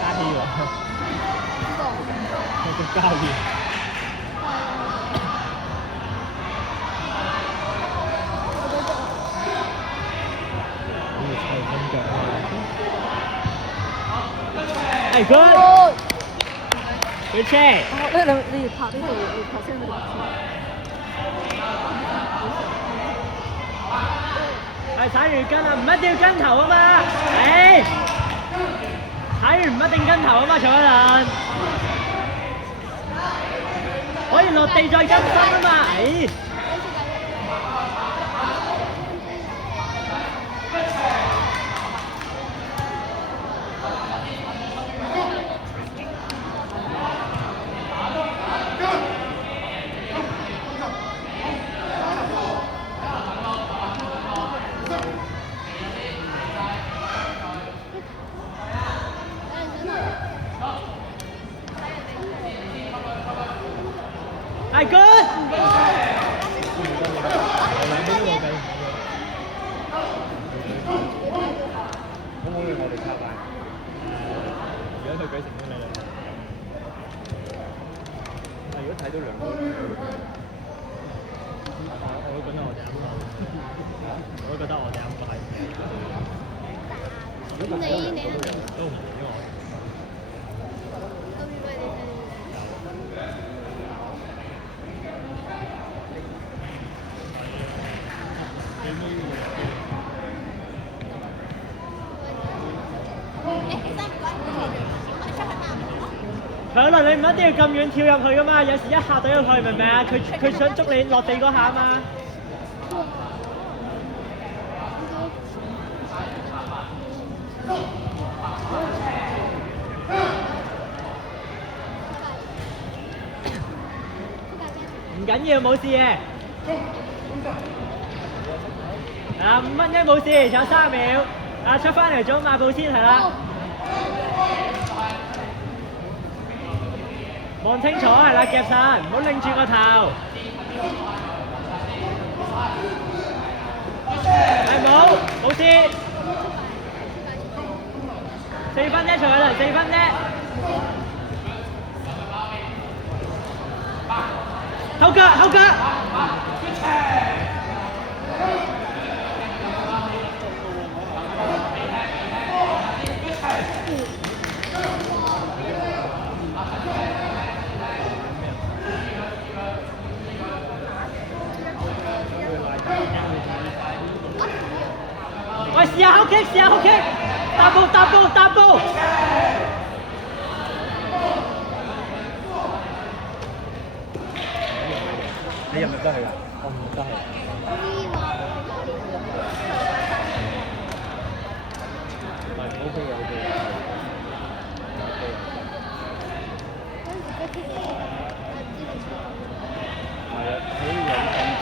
加氣喎，有個加氣。係 good， good check。你拍呢度，你拍先呢度。係踩完跟啊，唔一定要跟頭啊嘛。誒，踩完唔一定跟頭啊嘛，曹一倫。可以落地再跟身啊嘛。誒。係 good。可唔可以我哋卡牌？如果佢舉成功你兩個，如果睇到兩個，我都覺得我哋啱快，我都覺得我哋啱快。如果佢都唔理我。可能你唔一定要咁遠跳入去噶嘛，有時一下到入去，明唔明啊？佢想捉你落地嗰下嘛。唔緊要，冇事嘅。5蚊啫，冇事，仲有3秒。出翻嚟做馬步先係啦。望清楚係啦，夾實，唔好擰住個頭。係冇事。4分啫，曹偉倫4分啫。後腳，後腳。喂，試下後擊，試下後擊，踏步，踏步，踏步。你入唔入得去㗎？我唔入得去。唔係 OK 嘅 OK 嘅。係啊，可以有感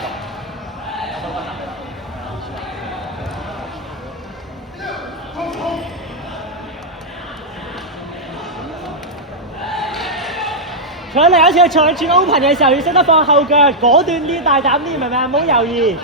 覺。佢嚟一次長轉 open 嘅時候，要識得放後腳，果斷啲、大膽啲，明唔明啊？唔好猶豫。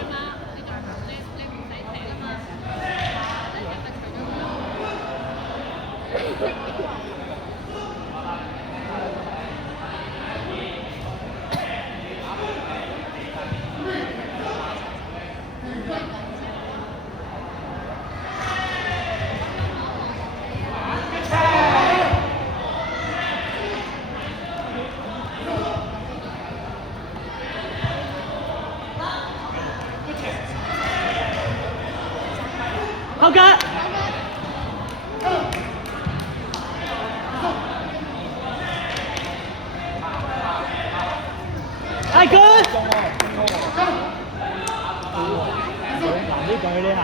後腳，係 good。難啲講呢下，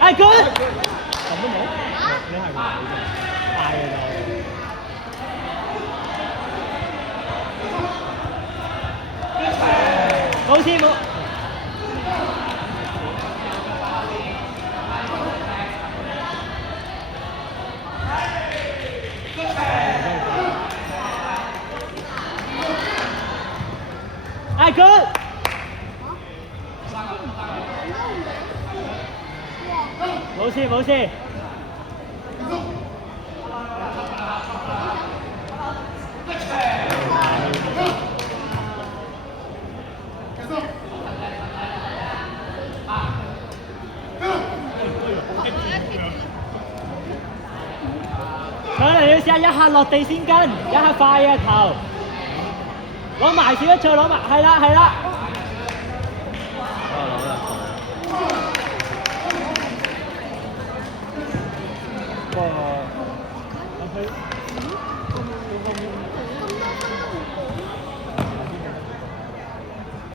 係 good。咁都冇，呢下唔係大嘅就冇事冇。冇事冇事。上嚟要試下一下落地先跟，一下快嘅頭，攞埋少一再攞埋，係啦係啦。